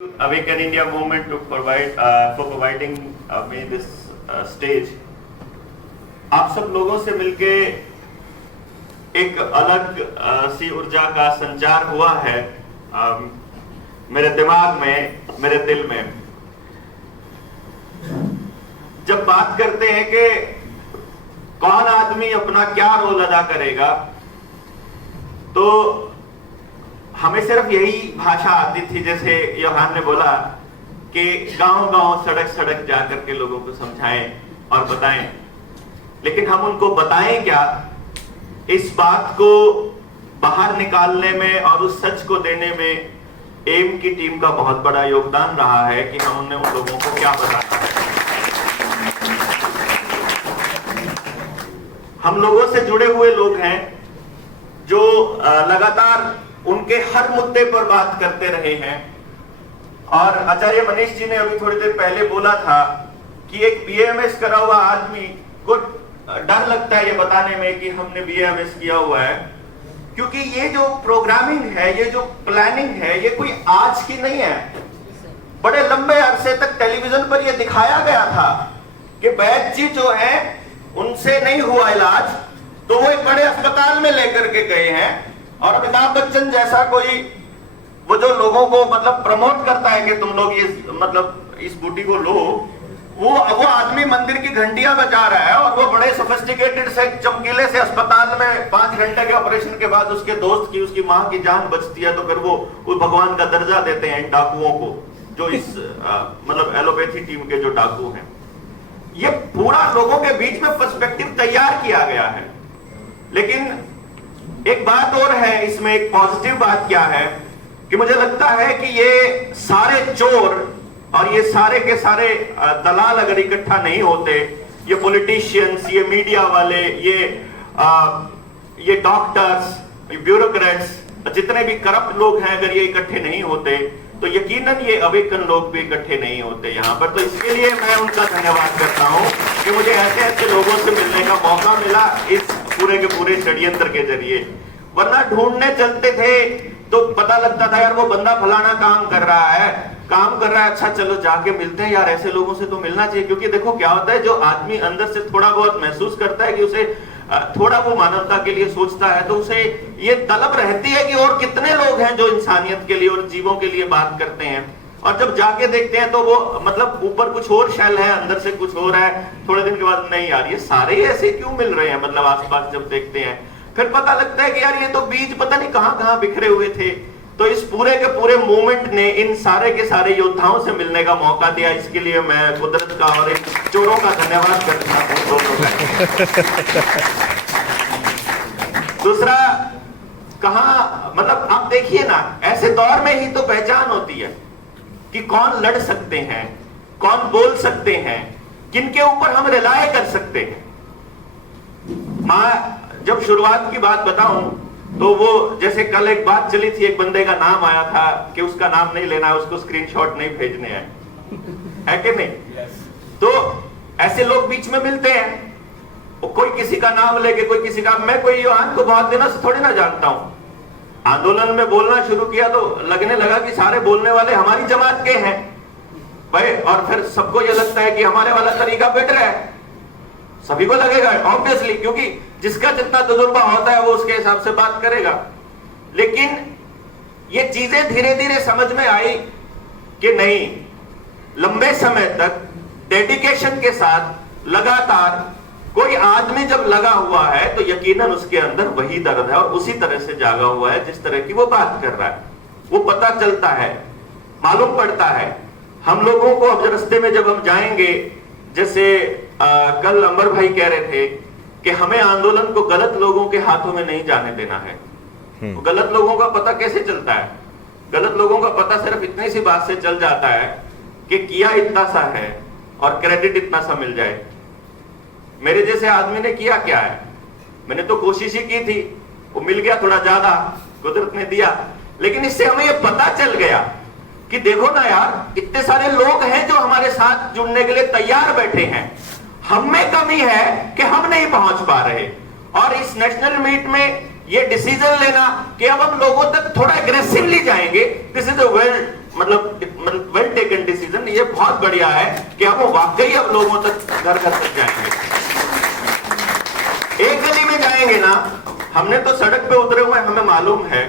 Awaken India movement to provide for providing me this stage. आप सब लोगों से मिलके एक अलग सी ऊर्जा का संचार हुआ है मेरे दिमाग में, मेरे दिल में। जब बात करते हैं कि कौन आदमी अपना क्या रोल अदा करेगा, तो हमें सिर्फ यही भाषा आती थी, जैसे यूहान ने बोला कि गांव-गांव, सड़क-सड़क जाकर के लोगों को समझाएं और बताएं। लेकिन हम उनको बताएं क्या, इस बात को बाहर निकालने में और उस सच को देने में एम की टीम का बहुत बड़ा योगदान रहा है कि हम उन लोगों को क्या बताएं। हम लोगों से जुड़े हुए लोग हैं जो लगातार उनके हर मुद्दे पर बात करते रहे हैं। और आचार्य मनीष जी ने अभी थोड़ी देर पहले बोला था कि एक बीएमएस करा हुआ आदमी को डर लगता है ये बताने में कि हमने बीएमएस किया हुआ है, क्योंकि ये जो प्रोग्रामिंग है, ये जो प्लानिंग है, ये कोई आज की नहीं है। बड़े लंबे अरसे तक टेलीविजन पर ये दिखाया गया था कि वैद्य जी जो है उनसे नहीं हुआ इलाज, तो वो एक बड़े अस्पताल में लेकर के गए हैं। और अमिताभ बच्चन जैसा कोई, वो जो लोगों को मतलब प्रमोट करता है कि तुम लोग ये मतलब इस बूटी को लो, वो आदमी मंदिर की घंटियां बजा रहा है और वो बड़े सोफिस्टिकेटेड से चमकीले से अस्पताल में 5 घंटे के ऑपरेशन के बाद उसके दोस्त की, उसकी मां की जान बचती है, तो फिर वो भगवान का दर्जा देते हैं इन डाकुओं को, जो इस मतलब एलोपैथी टीम के जो डाकू हैं। ये पूरा लोगों के बीच में पर्सपेक्टिव तैयार किया गया है। लेकिन एक बात और है इसमें, एक पॉजिटिव बात क्या है कि मुझे लगता है कि ये सारे चोर और ये सारे के सारे दलाल अगर इकट्ठा नहीं होते, ये पॉलिटिशियंस, ये मीडिया वाले, ये डॉक्टर्स, ब्यूरोक्रेट्स, जितने भी करप्ट लोग हैं, अगर ये इकट्ठे नहीं होते तो यकीनन ये अवेकन लोग भी इकट्ठे नहीं होते यहाँ पर। तो इसके लिए मैं उनका धन्यवाद करता हूँ कि मुझे ऐसे ऐसे लोगों से मिलने का मौका मिला इस पूरे के पूरे षड्यंत्र के जरिए। वरना ढूंढने चलते थे तो पता लगता था यार वो बंदा फलाना काम कर रहा है, अच्छा चलो जाके मिलते हैं यार, ऐसे लोगों से तो मिलना चाहिए। क्योंकि देखो क्या होता है, जो आदमी अंदर से थोड़ा बहुत महसूस करता है कि उसे थोड़ा वो मानवता के लिए सोचता है, तो उसे ये तलब रहती है कि और कितने लोग हैं जो इंसानियत के लिए और जीवों के लिए बात करते हैं। और जब जाके देखते हैं तो वो मतलब ऊपर कुछ और शैल है, अंदर से कुछ हो रहा है। थोड़े दिन के बाद नहीं यार ये सारे ऐसे क्यों मिल रहे हैं, मतलब आसपास जब देखते हैं फिर पता लगता है कि यार ये तो बीज पता नहीं कहां बिखरे हुए थे। तो इस पूरे के पूरे मूवमेंट ने इन सारे के सारे योद्धाओं से मिलने का मौका दिया। इसके लिए मैं कुदरत का और इन चोरों का धन्यवाद करता हूं। दूसरा, कहां मतलब आप देखिए ना, ऐसे दौर में ही तो पहचान होती है कि कौन लड़ सकते हैं, कौन बोल सकते हैं, किनके ऊपर हम रिलाय कर सकते हैं। जब शुरुआत की बात बताऊं तो वो जैसे कल एक बात चली थी, एक बंदे का नाम आया था कि उसका नाम नहीं लेना है, उसको स्क्रीनशॉट नहीं भेजने हैं, है कि नहीं? तो ऐसे लोग बीच में मिलते हैं, कोई किसी का नाम लेके, कोई किसी का। मैं कोई यूहान को बहुत दिनों से थोड़ी ना जानता हूं। आंदोलन में बोलना शुरू किया तो लगने लगा कि सारे बोलने वाले हमारी जमात के हैं भाई, और फिर सबको ये लगता है कि हमारे वाला तरीका बेटर है। सभी को लगेगा ऑब्वियसली, क्योंकि जिसका जितना तजुर्बा होता है वो उसके हिसाब से बात करेगा। लेकिन ये चीजें धीरे धीरे समझ में आई कि नहीं, लंबे समय तक डेडिकेशन के साथ लगातार कोई आदमी जब लगा हुआ है तो यकीनन उसके अंदर वही दर्द है और उसी तरह से जागा हुआ है जिस तरह की वो बात कर रहा है। वो पता चलता है, मालूम पड़ता है हम लोगों को। अब रास्ते में जब हम जाएंगे, जैसे कल अंबर भाई कह रहे थे कि हमें आंदोलन को गलत लोगों के हाथों में नहीं जाने देना है। तो गलत लोगों का पता कैसे चलता है? गलत लोगों का पता सिर्फ इतनी सी बात से चल जाता है कि किया इतना सा है और क्रेडिट इतना सा मिल जाए। मेरे जैसे आदमी ने किया क्या है? मैंने तो कोशिश ही की थी, वो मिल गया थोड़ा ज्यादा, कुदरत ने दिया। लेकिन इससे हमें ये पता चल गया कि देखो ना यार, इतने सारे लोग हैं जो हमारे साथ जुड़ने के लिए तैयार बैठे हैं। हम में कमी है कि हम नहीं पहुंच पा रहे। और इस नेशनल मीट में ये डिसीजन लेना कि अब हम लोगों तक थोड़ा एग्रेसिवली जाएंगे, दिस इज अ वेल मतलब वेल टेकन डिसीजन, ये बहुत बढ़िया है कि हम वाकई अब लोगों तक घर घर तक जाएंगे। एक गली में जाएंगे ना, हमने तो सड़क पे उतरे हुए, हमें मालूम है,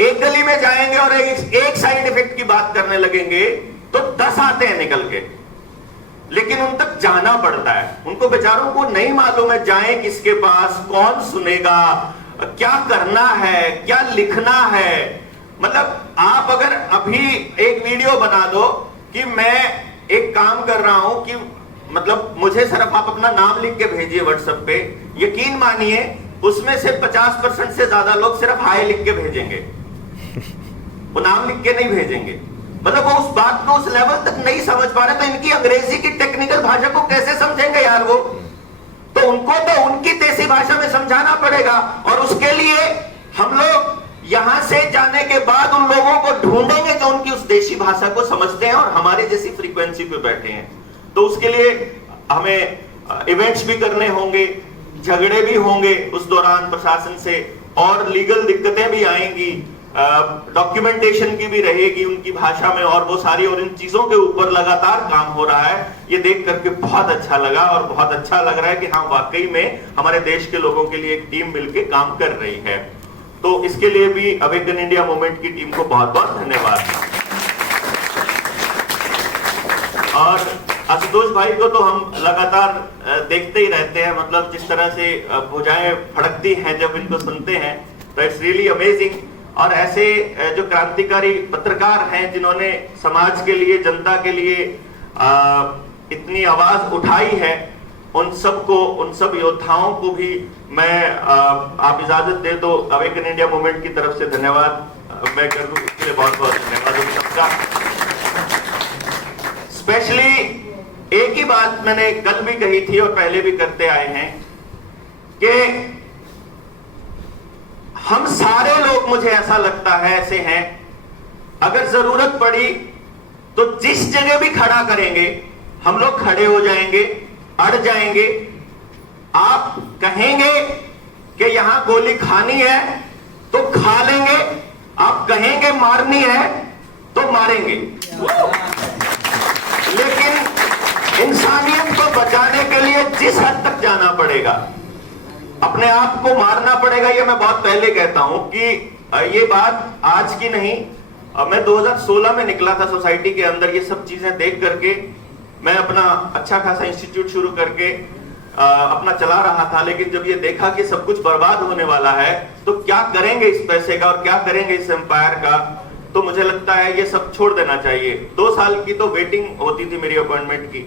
एक गली में जाएंगे और एक साइड इफेक्ट की बात करने लगेंगे तो 10 आते हैं निकल के, लेकिन उन तक जाना पड़ता है। उनको बेचारों को नहीं मालूम है जाएं किसके पास, कौन सुनेगा, क्या करना है, क्या लिखना है। मतलब आप अगर अभी एक वीडियो बना दो कि मैं एक काम कर रहा हूं कि मतलब मुझे सिर्फ आप अपना नाम लिख के भेजिए व्हाट्सएप पे, यकीन मानिए उसमें से 50% से ज्यादा लोग सिर्फ हाय लिख के भेजेंगे, वो नाम लिख के नहीं भेजेंगे। मतलब वो उस बात को उस लेवल तक नहीं समझ पा रहे, तो इनकी अंग्रेजी की टेक्निकल भाषा को कैसे समझेंगे यार वो? तो उनको तो उनकी देसी भाषा में समझाना पड़ेगा, और उसके लिए हम लोग यहां से जाने के बाद उन लोगों को ढूंढेंगे जो उनकी उस देशी भाषा को समझते हैं और हमारे जैसी फ्रीक्वेंसी पे बैठे हैं। तो उसके लिए हमें इवेंट्स भी करने होंगे, झगड़े भी होंगे उस दौरान प्रशासन से, और लीगल दिक्कतें भी आएंगी, डॉक्यूमेंटेशन की भी रहेगी उनकी भाषा में, और वो सारी, और इन चीजों के ऊपर लगातार काम हो रहा है। ये देख करके बहुत अच्छा लगा, और बहुत अच्छा लग रहा है कि हाँ वाकई में हमारे देश के लोगों के लिए एक टीम मिलकर काम कर रही है। तो इसके लिए भी अवेकन इंडिया मूवमेंट की टीम को बहुत बहुत धन्यवाद। और आशुतोष भाई को तो हम लगातार देखते ही रहते हैं, मतलब जिस तरह से भुजाएं फड़कती हैं जब इनको सुनते हैं, तो इट्स रियली अमेजिंग। और ऐसे जो क्रांतिकारी पत्रकार हैं जिन्होंने समाज के लिए, जनता के लिए इतनी आवाज उठाई है, उन सबको, उन सब योद्धाओं को भी मैं, आप इजाजत दे तो अवेकन इंडिया मूवमेंट की तरफ से धन्यवाद मैं कर दूं। इसके लिए बहुत बहुत धन्यवाद उन सबका। स्पेशली एक ही बात मैंने कल भी कही थी और पहले भी करते आए हैं कि हम सारे लोग, मुझे ऐसा लगता है, ऐसे हैं, अगर जरूरत पड़ी तो जिस जगह भी खड़ा करेंगे हम लोग खड़े हो जाएंगे, अड़ जाएंगे। आप कहेंगे कि यहां गोली खानी है तो खा लेंगे, आप कहेंगे मारनी है तो मारेंगे, लेकिन इंसानियत को बचाने के लिए जिस हद तक जाना पड़ेगा, अपने आप को मारना पड़ेगा। ये मैं बहुत पहले कहता हूं कि ये बात आज की नहीं, मैं 2016 में निकला था सोसाइटी के अंदर। ये सब चीजें देख करके मैं अपना अच्छा खासा इंस्टीट्यूट शुरू करके अपना चला रहा था, लेकिन जब ये देखा कि सब कुछ बर्बाद होने वाला है तो क्या करेंगे इस पैसे का और क्या करेंगे इस एम्पायर का, तो मुझे लगता है ये सब छोड़ देना चाहिए। 2 साल की तो वेटिंग होती थी मेरी अपॉइंटमेंट की,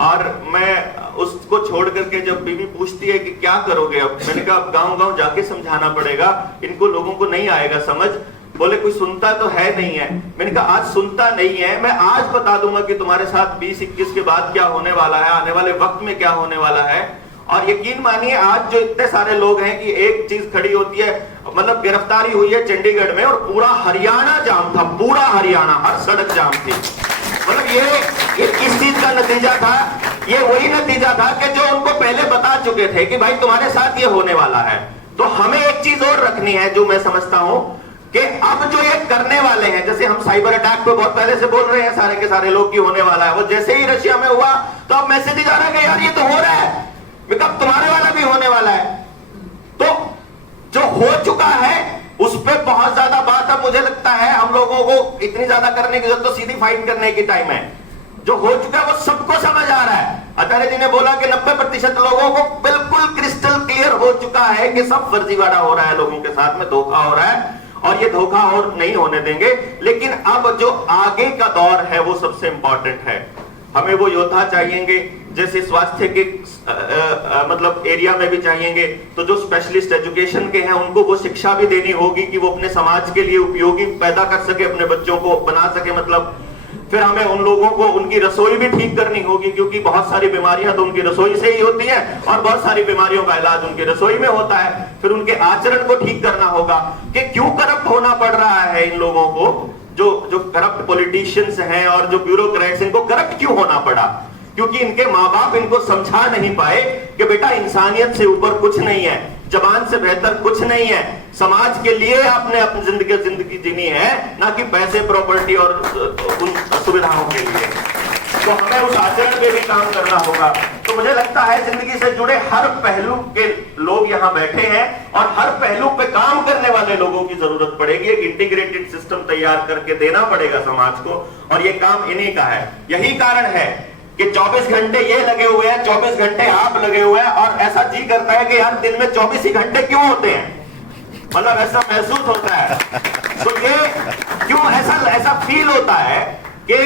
और मैं उसको छोड़ करके जब बीवी पूछती है कि क्या करोगे अब, मैंने कहा अब गांव-गांव जाके समझाना पड़ेगा, इनको लोगों को नहीं आएगा समझ। बोले कोई सुनता तो है नहीं है। मैंने कहा आज सुनता नहीं है, मैं आज बता दूंगा कि तुम्हारे साथ 20-21 के बाद क्या होने वाला है, आने वाले वक्त में क्या होने वाला है। और यकीन मानिए आज जो इतने सारे लोग हैं कि एक चीज खड़ी होती है, मतलब गिरफ्तारी हुई है चंडीगढ़ में और पूरा हरियाणा जाम था, पूरा हरियाणा, हर सड़क जाम थी। मतलब ये किस चीज का नतीजा था? ये वही नतीजा था कि जो उनको पहले बता चुके थे कि भाई तुम्हारे साथ ये होने वाला है। तो हमें एक चीज और रखनी है जो मैं समझता हूं कि अब जो ये करने वाले हैं, जैसे हम साइबर अटैक पे बहुत पहले से बोल रहे हैं सारे के सारे लोग की होने वाला है, वो जैसे ही रशिया में हुआ तो अब मैसेज आ रहा है कि यार ये तो हो रहा है, कब तुम्हारे वाला भी होने वाला है। तो जो हो चुका है उस पर बहुत ज्यादा बात, अब मुझे लगता है हम लोगों को इतनी ज्यादा करने की जरूरत, तो सीधी फाइट करने की टाइम है। जो हो चुका है वो सबको समझ आ रहा है। आचार्य जी ने बोला कि 90% लोगों को बिल्कुल क्रिस्टल क्लियर हो चुका है कि सब फर्जीवाड़ा हो रहा है, लोगों के साथ में धोखा हो रहा है, और ये धोखा और नहीं होने देंगे। लेकिन अब जो आगे का दौर है वो सबसे इंपॉर्टेंट है। हमें वो योद्धा चाहिएंगे, जैसे स्वास्थ्य के मतलब एरिया में भी चाहिएंगे, तो जो स्पेशलिस्ट एजुकेशन के हैं उनको वो शिक्षा भी देनी होगी कि वो अपने समाज के लिए उपयोगी पैदा कर सके, अपने बच्चों को बना सके। मतलब फिर हमें उन लोगों को उनकी रसोई भी ठीक करनी होगी, क्योंकि बहुत सारी बीमारियां तो उनकी रसोई से ही होती हैं और बहुत सारी बीमारियों का इलाज उनकी रसोई में होता है। फिर उनके आचरण को ठीक करना होगा कि क्यों करप्ट होना पड़ रहा है इन लोगों को, जो करप्ट पॉलिटिशियंस हैं और जो ब्यूरोक्रेट्स, इनको करप्ट क्यों होना पड़ा? क्योंकि इनके माँ बाप इनको समझा नहीं पाए कि बेटा इंसानियत से ऊपर कुछ नहीं है। जबान से बेहतर कुछ नहीं है। समाज के लिए आपने अपनी जिंदगी जीनी है, ना कि पैसे, प्रॉपर्टी और उन सुविधाओं के लिए। तो हमें उस आचरण पे भी काम करना होगा। तो मुझे लगता है जिंदगी से जुड़े हर पहलू के लोग यहाँ बैठे हैं और हर पहलू पे काम करने वाले लोगों की जरूरत पड़ेगी। एक इंटीग्रेटेड सिस्टम तैयार करके देना पड़ेगा समाज को, और ये काम इन्हीं का है। यही कारण है कि 24 घंटे ये लगे हुए हैं, 24 घंटे आप लगे हुए हैं, और ऐसा जी करता है कि यार दिन में 24 ही घंटे क्यों होते हैं, मतलब ऐसा महसूस होता है। तो ये क्यों ऐसा फील होता है कि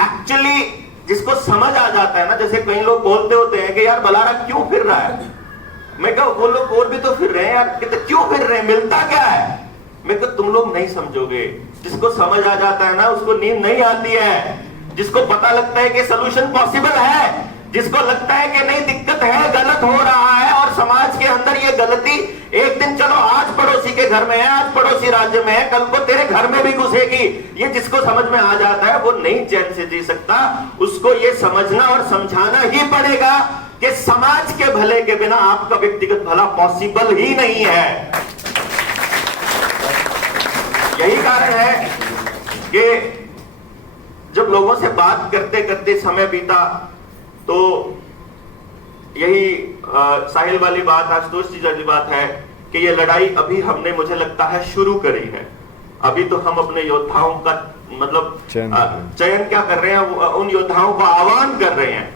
एक्चुअली जिसको समझ आ जाता है ना, जैसे कई लोग बोलते होते हैं कि यार बलारा क्यों फिर रहा है, मैं कहा वो लोग और भी तो फिर रहे हैं यार, कहते क्यों फिर रहे हैं, मिलता क्या है। मैं कहा तुम लोग नहीं समझोगे। जिसको समझ आ जाता है ना उसको नींद नहीं आती है, जिसको पता लगता है कि सलूशन पॉसिबल है, जिसको लगता है कि नहीं दिक्कत है, गलत हो रहा है और समाज के अंदर ये गलती एक दिन, चलो आज पड़ोसी के घर में है, आज पड़ोसी राज्य में है, कल को तेरे घर में भी घुसेगी, ये जिसको समझ में आ जाता है वो नहीं चैन से जी सकता। उसको ये समझना और समझाना ही पड़ेगा कि समाज के भले के बिना आपका व्यक्तिगत भला पॉसिबल ही नहीं है। यही कारण है कि जब लोगों से बात करते करते समय बीता तो यही साहिल वाली बात, आशुतोष जी वाली बात है कि ये लड़ाई अभी हमने, मुझे लगता है, शुरू करी है। अभी तो हम अपने योद्धाओं का मतलब चयन क्या कर रहे हैं, उन योद्धाओं को आह्वान कर रहे हैं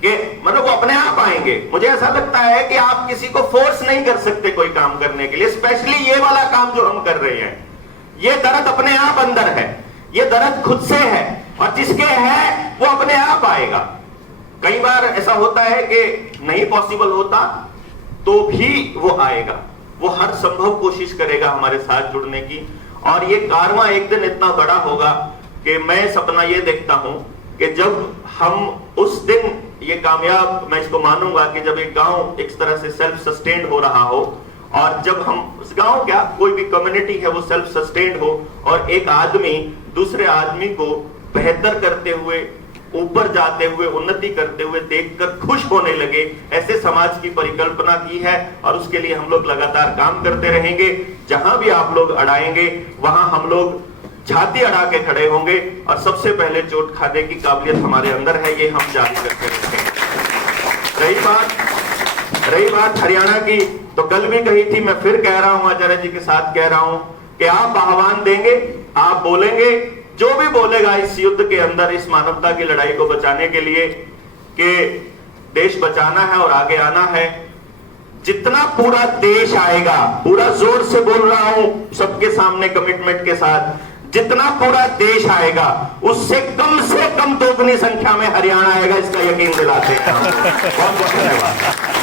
कि मतलब वो अपने आप आएंगे। मुझे ऐसा लगता है कि आप किसी को फोर्स नहीं कर सकते कोई काम करने के लिए। स्पेशली ये वाला काम जो हम कर रहे हैं, ये दर्द अपने आप अंदर है, ये दर्द खुद से है, और जिसके है वो अपने आप आएगा। कई बार ऐसा होता है कि नहीं पॉसिबल होता तो भी वो आएगा, वो हर संभव कोशिश करेगा हमारे साथ जुड़ने की। और ये कारवां एक दिन इतना बड़ा होगा कि मैं सपना ये देखता हूं कि जब हम उस दिन ये कामयाब, मैं इसको मानूंगा कि जब एक गांव एक तरह से सेल्फ सस्टेन्ड हो रहा हो, और जब हम उस गांव क्या कोई भी कम्युनिटी है वो सेल्फ सस्टेन्ड हो, और एक आदमी दूसरे आदमी को बेहतर करते हुए, ऊपर जाते हुए, उन्नति करते हुए देखकर खुश होने लगे, ऐसे समाज की परिकल्पना की है। और उसके लिए हम लोग लगातार काम करते रहेंगे। जहां भी आप लोग अड़ाएंगे वहां हम लोग छाती अड़ा के खड़े होंगे, और सबसे पहले चोट खाने की काबिलियत हमारे अंदर है, ये हम जारी करके रखेंगे। रही बात हरियाणा की, तो कल भी कही थी, मैं फिर कह रहा हूं, आचार्य जी के साथ कह रहा हूं कि आप आह्वान देंगे, आप बोलेंगे, जो भी बोलेगा इस युद्ध के अंदर, इस मानवता की लड़ाई को बचाने के लिए कि देश बचाना है और आगे आना है, जितना पूरा देश आएगा, पूरा जोर से बोल रहा हूं सबके सामने कमिटमेंट के साथ, जितना पूरा देश आएगा उससे कम दोगुनी संख्या में हरियाणा आएगा, इसका यकीन दिलाते हैं। बहुत बहुत धन्यवाद।